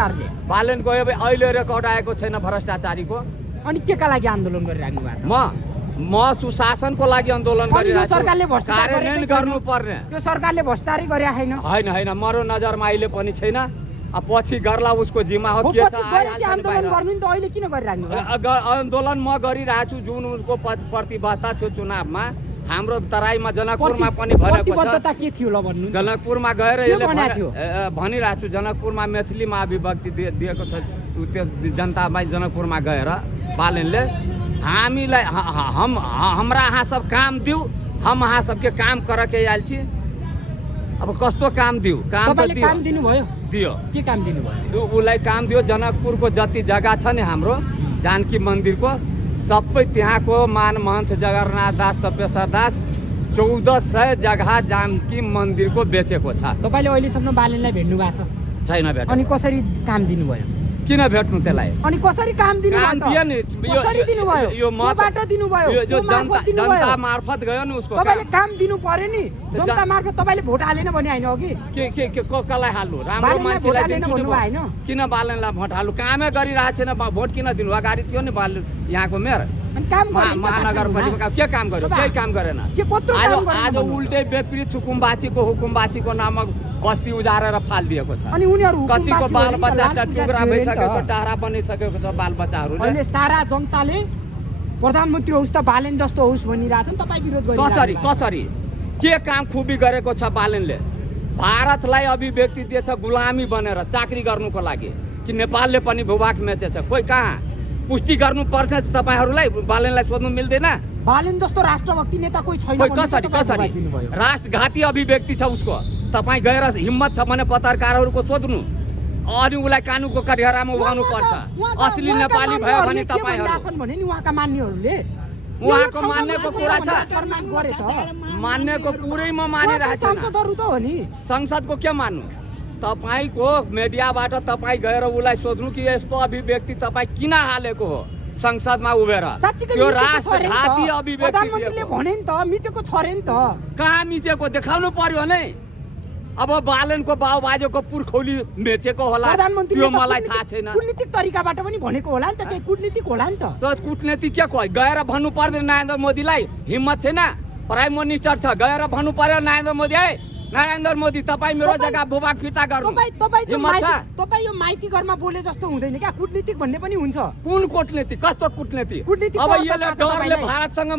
बालेन गयो अहिले रेकर्ड आएको छैन भ्रष्टाचारीको। अनि केका लागि आन्दोलन गरिराख्नु भएको? म सुशासनको लागि आन्दोलन गरिरहेको छु। सरकारले भ्रष्टाचार कार्यान्वयन गर्नुपर्ने। यो सरकारले भ्रष्टाचारी गरेको छैन। होइन मरो नजरमा अहिले पनि छैन। अब पछि गर्ला उसको जिम्मा हो के छ। आन्दोलन गर्नु नि त अहिले किन गरिराख्नु? आन्दोलन म गरिरहेको छु जुन उसको प्रतिबद्धता थियो चुनावमा। हाम्रो तराईमा जनकपुरमा पनि भनेको छ। प्रतिबद्धता के थियो ल भन्नु? जनकपुरमा गएर यसले भनिरहेको छु जनकपुरमा मैथिलीमा अभिव्यक्ति दिएको छ त्यो जनतामा जनकपुरमा गएर बालेनले हामीलाई हमरा अहाँ सब काम दिउ हम अहाँ सबके काम करके आयल छी। अब कस्तो काम दिउ? काम दिनु भयो दियो। के काम दिनु भयो? उसलाई काम दियो जनकपुरको जति जग्गा छ नि हाम्रो जानकी मन्दिरको सबै त्यहाँको मान महन्त जगन्नाथ दास तपेश्वर दास 1400 जग्गा जानकी मन्दिरको बेचेको छ। तपाईँले अहिलेसम्म बालेनलाई भेट्नु भएको छ? छैन भेट। अनि कसरी काम दिनुभयो? किन भेट्नु त्यसलाई? अनि कसरी काम दिनुभयो? कसरी दिनुभयो? यो बाटो दिनुभयो यो जनता मार्फत गयो नि उसको। तपाईले काम दिनु पर्यो नि जनता मार्फत। तपाईले भोट हालेन भने हैन हो कि के कसलाई हाल्नु? राम्रो मान्छेलाई दिन्छु नि हैन। किन बालेनलाई भोट हाल्नु? कामै गरिरहेको छैन भोट किन दिनु? अगाडि थियो नि बालेन यहाँको मेयर। अनि काम गर्नु महानगरपालिका के काम गर्यो? केही काम गरेन। के पत्र काम गर्नु? आज उल्टै विपरीत हुकुमबासीको नामक बस्ती उजारेर फालिदिएको छ। अनि उनीहरु कतिको बाल बच्चा टुक्रा भइसकेको छ, टाढा बनिसकेको छ बाल बच्चाहरूले। अहिले सारा जनताले प्रधानमन्त्री होस् त बालेन जस्तो होस् भनिरहेछन्। तपाई विरोध गरिरहेको कसरी के काम खुबी गरेको छ बालेनले? भारतलाई अभिव्यक्ति दिएछ गुलामी बनेर चाकरी गर्नुको लागि कि नेपालले पनि भूभाग मेचेछ। कोही कहाँ पुष्टि गर्नुपर्छ तपाईहरुलाई? बालेनलाई सोध्नु मिल्दैन? बालेन जस्तो राष्ट्रभक्ति नेता कोही छैन। कसरी राष्ट्रघाती अभिव्यक्ति छ उसको। तपाईँ गएर हिम्मत छ भने पत्रकारहरूको सोध्नु अनि उसलाई कानुनको कठघरामा उभाउनु पर्छ। असली नेपाली भयो भने तपाईहरु भने नि उहाँका मान्नेहरूले उहाँको मान्नेको कुरा छ। मान्नेको पुरै म मानिरहेको छु। संसदहरु त हो नि। संसदको के मान्नु? तपाईको मिडियाबाट तपाईँ गएर उसलाई सोध्नु कि यस्तो अभिव्यक्ति तपाईँ किन हालेको हो संसदमा उभेर? त्यो राष्ट्रघाती अभिव्यक्ति प्रधानमन्त्रीले भने नि त मिचेको छ रे नि त। कहाँ मिचेको देखाउनु पर्यो नै। अब बालेनको बाबुबाजेको पुर्खौली बेचेको होला त्यो मलाई थाहा छैन। कूटनीतिक तरिकाबाट पनि भनेको होला नि त। के कूटनीतिक होला नि त? कूटनीतिक के कोही गएर भन्नु पर्दैन नरेन्द्र मोदीलाई? हिम्मत छैन? प्राइम मिनिस्टर छ गएर भन्नु पर्यो नरेन्द्र मोदी है नरेन्द्र मोदी तपाईँ मेरो जग्गा भूभाग फिर्ता गर्नु। तपाईँ यो माइती घरमा बोले जस्तो हुँदैन क्या? कूटनीतिक भन्ने पनि हुन्छ। कुन कूटनीति? कस्तो कूटनीति? अब यसले डरले भारतसँग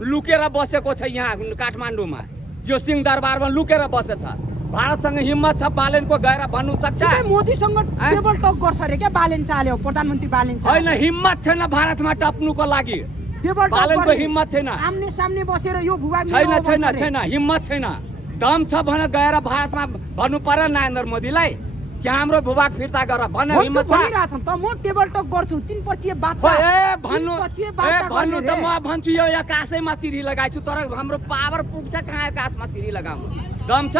लुकेर बसेको छ यहाँ काठमाडौँमा। यो सिंहदरबारमा लुकेर बसेछ। भारतसँग हिम्मत छ बालेनको गएर भन्नु सक्छ? मोदीसँग टेबल टक गर्छ रे क्या बालेन चाल्यो प्रधानमन्त्री बालेन? होइन हिम्मत छैन भारतमा टप्नुको लागि। बालेनको हिम्मत छैन। आम्ने सामने बसेर यो भूभाग छैन हिम्मत छैन। दम छ भने गएर भारतमा भन्नु पर्यो नरेन्द्र मोदीलाई कि हाम्रो भूभाग फिर्ता गर भन्ने हिम्मत छ? त म टेबल टक गर्छु 3 पछि बात। भन्नु त म भन्छु यो आकाशैमा सिरी लगाइछु तर हाम्रो पावर पुग्छ कहाँ आकाशमा सिरी लगाउनु? दम छ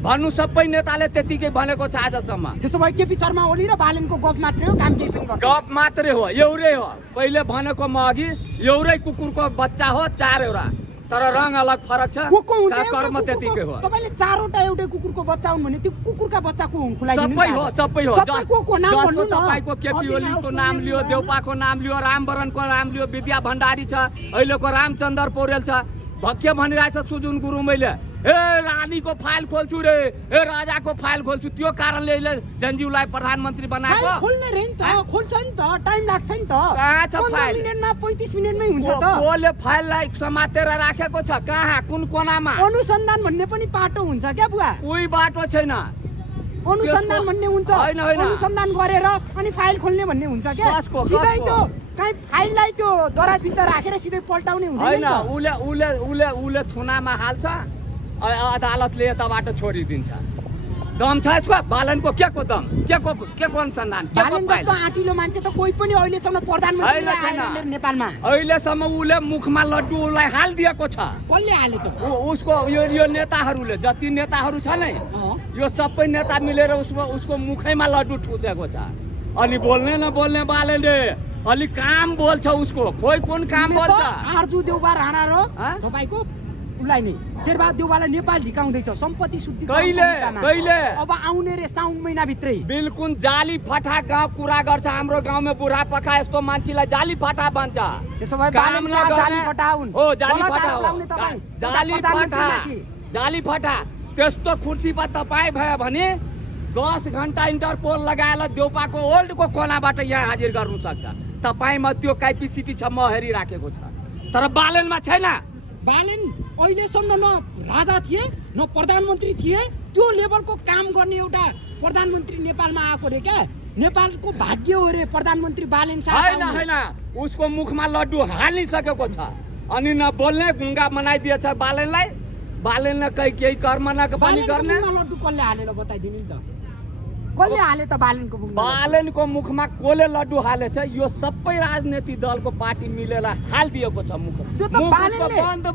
भन्नु? सबै नेताले त्यतिकै भनेको छ आजसम्म। त्यसो भए केपी शर्मा ओली र बालेनको गफ मात्रै हो? काम केही पनि गर्दैन? गफ मात्रै हो, एउटै हो। पहिले भनेको म अघि एउटै कुकुरको बच्चा हो 4 एउटा तर रङ अलग फरक छ। कर्म त्यतिकै हो। तपाईले 4 वटा एउटै कुकुरको बच्चा हुन् भने त्यो कुकुरका बच्चा को हुन्? सबै हो। सबैको नाम भन्नु न। तपाईको केपी ओलीको नाम लियो, देउपाको नाम लियो, रामवरणको नाम लियो, विद्या भण्डारी छ, अहिलेको रामचन्द्र पौडेल छ। भक्के भनिरहेछ सुजुन गुरुङ मैले रानीको फाइल खोल्छु रे, राजाको फाइल खोल्छु। त्यो कारणले जनजीवलाई प्रधानमन्त्री बनाएको। खोल्ने रे नि त, खोल्छ नि त, टाइम लाग्छ नि त। कहाँ छ फाइल? 15 मिनेटमा 35 मिनेटमै हुन्छ त। कोले फाइललाई समातेर राखेको छ? कहाँ कुन कोनामा? अनुसन्धान भन्ने पनि पाटो हुन्छ क्या बुवा? कोही बाटो छैन। अनुसन्धान भन्ने हुन्छ। अनुसन्धान गरेर अनि फाइल खोल्ने भन्ने हुन्छ क्या? सिधै त्यो कहीँ फाइललाई त्यो दराजभित्र राखेर सिधै पल्टाउने हुँदैन। उले थुनामा हाल्छ, अदालतले यताबाट छोडिदिन्छ। दम छ यसको? बालनको के को दम? के को अनुसन्धान? बालन जस्तो आँटिलो मान्छे त कोही पनि अहिलेसम्म प्रधानमन्त्री छैन नेपालमा। अहिलेसम्म उले मुखमा लड्डु उसलाई हालिदिएको छ। कसले हालेको? उसको यो नेताहरूले जति नेताहरू छ नि यो सबै नेता मिलेर उसको मुखैमा लड्डु ठुसेको छ। अनि बोल्ने नबोल्ने बालेले अलि काम बोल्छ उसको। खोइ कुन काम बोल्छ? आर्जु देउबा राणा र तपाईको उसलाई नै शेरबहादुर देउवालाई नेपाल झिकाउँदैछ सम्पत्ति शुद्धि कहिले अब आउने रे साउन महिनाभित्रै बिल्कुल जाली फटा गाउँ कुरा गर्छ हाम्रो गाउँमा बुढा पखा यस्तो मान्छेलाई जाली फटा भन्छ त्यसो भए काम जाली फटा हुन् हो जाली फटा त्यस्तो कुर्सीमा तपाईँ भयो भने 10 घण्टा इन्टरपोल लगाएर देउपाको ओल्डको कोनाबाट यहाँ हाजिर गर्नु सक्छ तपाईँमा त्यो क्यापेसिटी छ म हेरिराखेको छ तर बालनमा छैन बालेन अहिलेसम्म न राजा थिए न प्रधानमन्त्री थिए त्यो लेभलको काम गर्ने एउटा प्रधानमन्त्री नेपालमा आएको रे क्या नेपालको भाग्य हो रे प्रधानमन्त्री बालेन होइन उसको मुखमा लड्डु हालिसकेको छ अनि न बोल्ने गुङ्गा बनाइदिएछ बालेनले केही कर्म न पनि गर्ने लड्डु कसले हालेर बताइदिनु नि त कसले हाले त बालेनको मुखमा कसले लड्डु हालेछ यो सबै राजनीतिक दलको पार्टी मिलेर हालिदिएको छ मुख त्यो त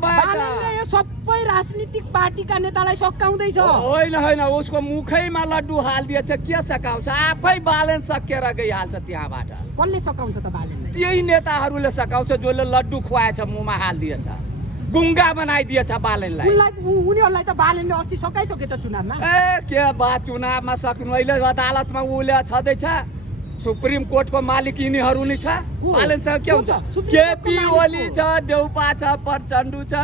बालेनले यो सबै राजनीतिक पार्टीका नेतालाई सकाउँदैछ होइन उसको मुखैमा लड्डु हालिदिएछ के सकाउँछ आफै बालेन सकेर गइहाल्छ त्यहाँबाट कसले सकाउँछ त बालेनले त्यही नेताहरूले सकाउँछ जसले लड्डु खुवाएछ मुखमा हालिदिएछ गुङ्गा बनाइदिएछ बालेनलाई उनीहरूलाई त बालेनले अस्ति सकाइसके त चुनावमा के बा चुनावमा सक्नु अहिले अदालतमा उसले छँदैछ सुप्रिम कोर्टको मालिक यिनीहरू नै छ बालेनसँग के हुन्छ केपी ओली छ देउपा छ प्रचण्ड छ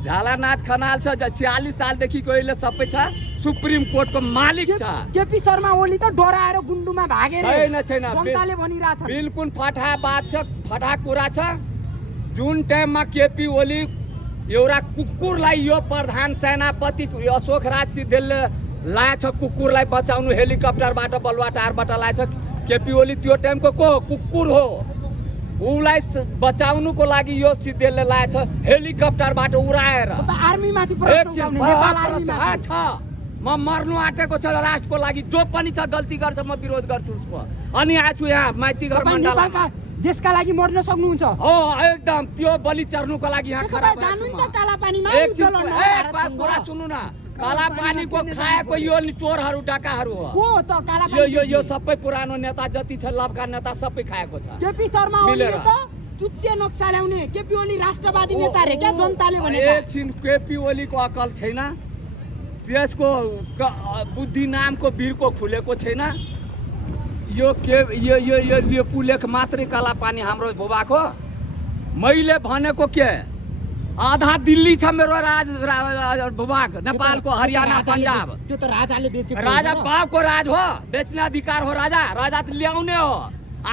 झालानाथ खनाल छ 46 सालदेखिको अहिले सबै छ सुप्रिम कोर्टको मालिक छ केपी शर्मा ओली त डराएर गुन्डुमा भागेर छैन जनताले भनिरहेछ बिल्कुल फटा बात छ फटा कुरा छ जुन टाइममा केपी ओली एउटा कुकुरलाई यो प्रधान सेनापति अशोक राज सिद्धेलले लाएछ कुकुरलाई बचाउनु हेलिकप्टरबाट बलुवाटारबाट लाएछ केपी ओली त्यो टाइमको को कुकुर हो उसलाई बचाउनुको लागि यो सिद्धेलले लाएछ हेलिकप्टरबाट उडाएर आर्मीमाथि म मर्नु आँटेको छ राष्ट्रको लागि जो पनि छ गल्ती गर्छ म विरोध गर्छु उसको अनि आछु यहाँ माइती घर मण्डलमा देशका लागि मर्न सक्नुहुन्छ हो एकदम त्यो बलि चर्नुको लागि यहाँ खरा जानु नि त काला पानीमा कुरा सुन्नु न काला पानीको खाएको यो चोरहरू डाकाहरू हो त काला पानी यो सबै पुरानो नेता जति छ लबका नेता सबै खाएको छ केपी शर्मा ओलीले त चुच्चे नक्सा ल्याउने केपी ओली राष्ट्रवादी नेता रे क्या जनताले भनेको एकछिन केपी ओलीको अकल छैन त्यसको बुद्धि नामको वीरको खुलेको छैन यो पुलेख मात्रै काला पानी हाम्रो बुबाको मैले भनेको के आधा दिल्ली छ मेरो भूभाग नेपालको हरियाणा पंजाब त्यो त राजाले बेचेको राजा बाबुको राज हो बेच्ने अधिकार हो राजा त ल्याउने हो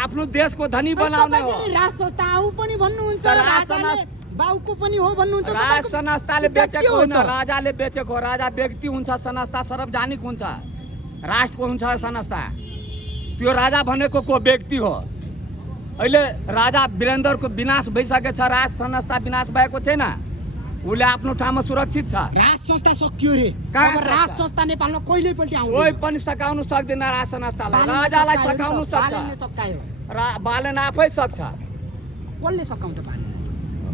आफ्नो देशको धनी बनाउने हो राज संस्था आउ पनि भन्नुहुन्छ राजाले बाउको पनि हो भन्नुहुन्छ राज संस्थाले बेचेको होइन राजाले बेचेको राजा व्यक्ति हुन्छ संस्था सार्वजनिक हुन्छ राष्ट्रको हुन्छ संस्था त्यो राजा भनेको को व्यक्ति हो अहिले राजा वीरेन्द्रको विनाश भइसकेको छ राज संस्था विनाश भएको छैन उसले आफ्नो ठाउँमा सुरक्षित छ राज संस्था सकियो रे राज संस्था नेपालमा कहिले पनि आउँदैन कोही पनि सकाउनु सक्दैन राज संस्थालाई राजालाई सकाउनु सक्छ बालेन आफै सक्छ कसले सकाउँछ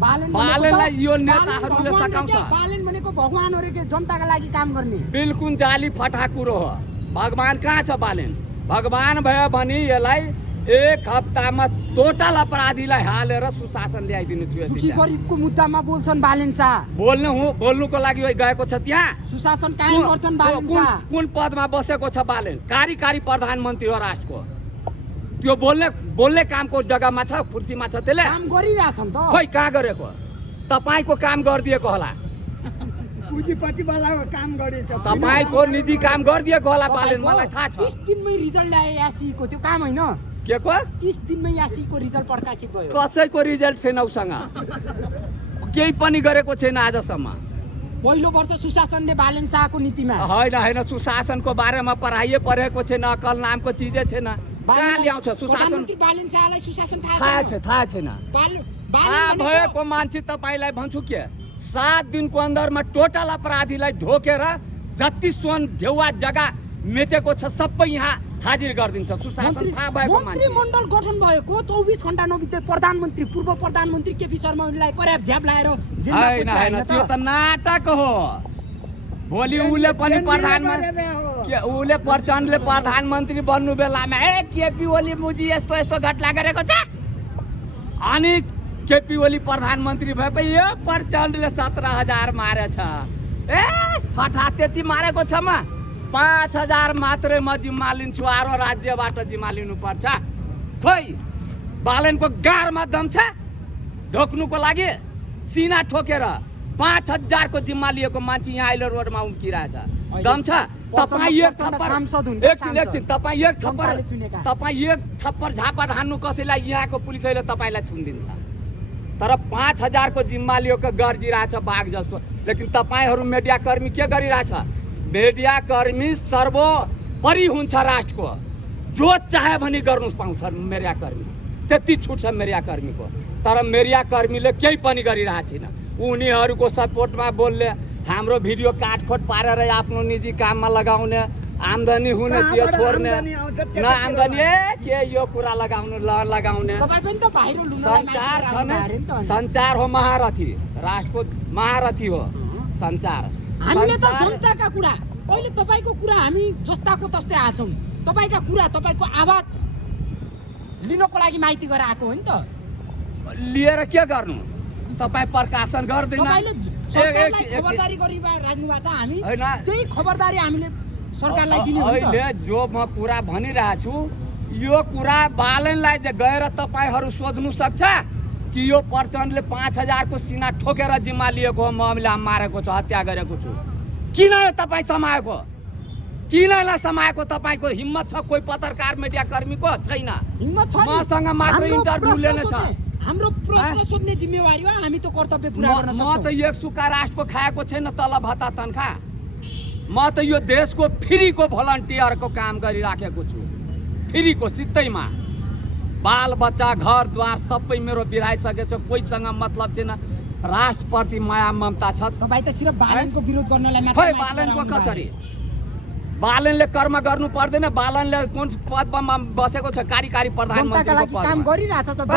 बालेनलाई यो नेताहरूले सकाउँछ बालेन भनेको भगवान हो रे के जनताका लागि काम गर्ने बिल्कुल जाली फटा कुरो हो भगवान कहाँ छ बालेन भगवान भयो भने यसलाई एक हप्तामा टोटल अपराधीलाई हालेर सुशासन ल्याइदिनु थियो गरिबको मुद्दामा बोल्छन् बालेन शाह बोल्नुको लागि गएको छ त्यहाँ सुशासन कायम गर्छन् बालेन शाह कुन पदमा बसेको छ बालेन कार्यकारी प्रधानमन्त्री हो राष्ट्रको त्यो बोल्ने कामको जग्गामा छ कुर्सीमा छ त्यसले काम गरिरहेछन् त खोइ कहाँ गरेको तपाईँको काम गरिदिएको होला पुँजीपतिवालाको काम गरेछ तपाईँको निजी काम गरिदिएको होला बालेन मलाई थाहा छ 30 दिनमै रिजल्ट ल्याए यासीको त्यो काम होइन के को 30 दिनमै यासीको रिजल्ट प्रकाशित भयो कसैको रिजल्ट छैन उसँग केही पनि गरेको छैन आजसम्म पहिलो वर्ष सुशासनले बालेन शाहको नीतिमा होइन सुशासनको बारेमा पढाइए पढेको छैन अकल नामको चिजै छैन कहाँ ल्याउँछ सुशासन बालेन शाहलाई सुशासन थाहा छैन थाहा भएको मान्छे तपाईँलाई भन्छु के 7 दिनको अन्दरमा टोटल अपराधीलाई ढोकेर जति सोन ढेउवा जग्गा मेचेको छ सबै यहाँ हाजिर गरिदिन्छ सुशासन थाहा भएको मान्छे मन्त्रीमण्डल गठन भएको 24 घण्टा नबित्दै प्रधानमन्त्री पूर्व प्रधानमन्त्री केपी शर्मा ओलीलाई कराप झ्याप लाएर होइन त्यो त नाटक हो भोलि उसले पनि उसले प्रचण्डले प्रधानमन्त्री बन्नु बेलामा केपी ओली मुजी यस्तो घटना गरेको छ अनि केपी ओली प्रधानमन्त्री भएपछि यो प्रचण्डले 17,000 मारेछ। ए फटा त्यति मारेको छ म 5,000 मात्रै म जिम्मा लिन्छु, अरू राज्यबाट जिम्मा लिनुपर्छ। खोइ बालनको गारमा दम छ ढोक्नुको लागि? सिना ठोकेर 5,000 को जिम्मा लिएको मान्छे यहाँ अहिले रोडमा उम्किरहेछ। दम छ? तपाईँ एक थप्पड झापड हान्नु कसैलाई यहाँको पुलिसले तपाईँलाई छुनिदिन्छ। तर 5,000 को जिम्मा लिएको गर्जिरहेछ बाघ जस्तो। लेकिन तपाईँहरू मिडियाकर्मी के गरिरहेछ? मिडियाकर्मी सर्वोपरि हुन्छ राष्ट्रको, जो चाहे भने गर्नु पाउँछ मिडियाकर्मी, त्यति छुट छ मिडियाकर्मीको। तर मिडियाकर्मीले केही पनि गरिरहेको छैन। उनीहरूको सपोर्टमा बोल्ने, हाम्रो भिडियो काटखोट पारेर आफ्नो निजी काममा लगाउने, आम्दानी हुने त्यो छोड्ने, न आम्दानी के यो कुरा लगाउने। सञ्चार छ नि, सञ्चार हो महारथी, राष्ट्रको महारथी हो सञ्चार। हामीले त जनताका कुरा, अहिले तपाईँको कुरा हामी जस्ताको तस्तै आछौँ। तपाईँका कुरा, तपाईँको आवाज लिनको लागि माइती गरेर आएको हो नि त। लिएर के गर्नु? तपाईँ प्रकाशन गर्दैन। खबरदारी गरिराख्नु भएको छ, हामी त्यही खबरदारी हामीले सरकारलाई दिने हो नि त। अहिले जो म कुरा भनिरहेको छु, यो कुरा बालनलाई गएर तपाईँहरू सोध्नु सक्छ कि यो प्रचण्डले 5,000 को सिना ठोकेर जिम्मा लिएको हो, मैले मारेको छु, हत्या गरेको छु। किन तपाईँ समाएको? किन समाएको? तपाईँको हिम्मत छ? कोही पत्रकार मिडियाकर्मीको छैन। हिम्मत छ? मसँग मात्र इन्टरभ्यू लिने छ। हाम्रो प्रश्न सोध्ने जिम्मेवारी हो, हामी त कर्तव्य पुरा गर्न सक्छौँ। म त एक सुक्का राष्ट्रको खाएको छैन तलब भत्ता तनखा। म त यो देशको फ्रीको भलन्टियरको काम गरिराखेको छु, फ्रीको सित्तैमा। बाल बच्चा घर द्वार सबै मेरो बिराइसकेछ, कोहीसँग मतलब छैन। राष्ट्रप्रति माया ममता छ। तपाईँ त सिर्फ बालनको विरोध गर्नलाई मात्र। खोइ बालनको कसरी? बालनले कर्म गर्नु पर्दैन? बालनले कुन पदमा बसेको छ? कार्यकारी प्रधानमन्त्रीको पदमा काम गरिरहेछ त।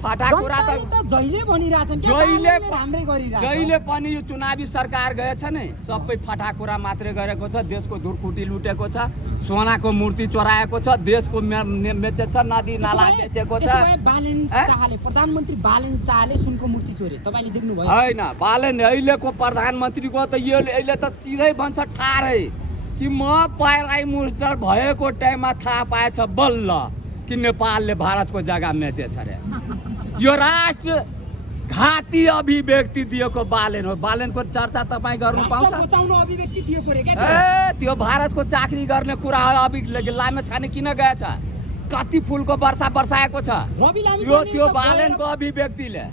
फटा कुरा त जहिले भनिरहेछन्, जहिले पनि यो चुनावी सरकार गएछ नि, सबै फटा कुरा मात्रै गरेको छ। देशको धुरकुटी लुटेको छ, सोनाको मूर्ति चोराएको छ, देशको बेचेछ, नदी नाला बेचेको छ। प्रधानमन्त्री बालन शाहले सुनको मूर्ति चोरे, तपाईँले देख्नुभयो? होइन, बालन अहिलेको प्रधानमन्त्रीको त यो अहिले त सिधै भन्छ ठारै कि म प्राइम मिनिस्टर भएको टाइममा थाहा पाएछ बल्ल कि नेपालले भारतको जग्गा मेचेछ अरे। यो राष्ट्र घाती अभिव्यक्ति दिएको बालन हो। बालनको चर्चा तपाईँ गर्नु पाउँछ? त्यो भारतको चाकरी गर्ने कुरा लामेछाने किन गएछ? कति फुलको वर्षा बर्साएको छ यो त्यो बालनको अभिव्यक्तिले।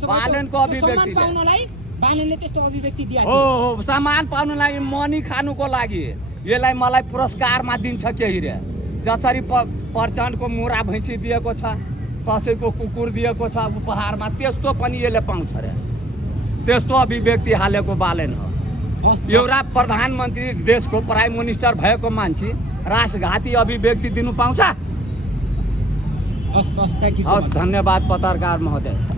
बालनको अभिव्यक्तिले बालनले त्यस्तो अभिव्यक्ति दिएको हो। सामान पाउनलाई, मनी खानुको लागि यसलाई मलाई पुरस्कारमा दिन्छ केही रे। जसरी प्रचण्डको मुरा भैँसी दिएको छ, कसैको कुकुर दिएको छ उपहारमा, त्यस्तो पनि यसले पाउँछ रे। त्यस्तो अभिव्यक्ति हालेको बालन हो। एउटा प्रधानमन्त्री, देशको प्राइम मिनिस्टर भएको मान्छे राष्ट्रघाती अभिव्यक्ति दिनु पाउँछ? हस्, धन्यवाद पत्रकार महोदय।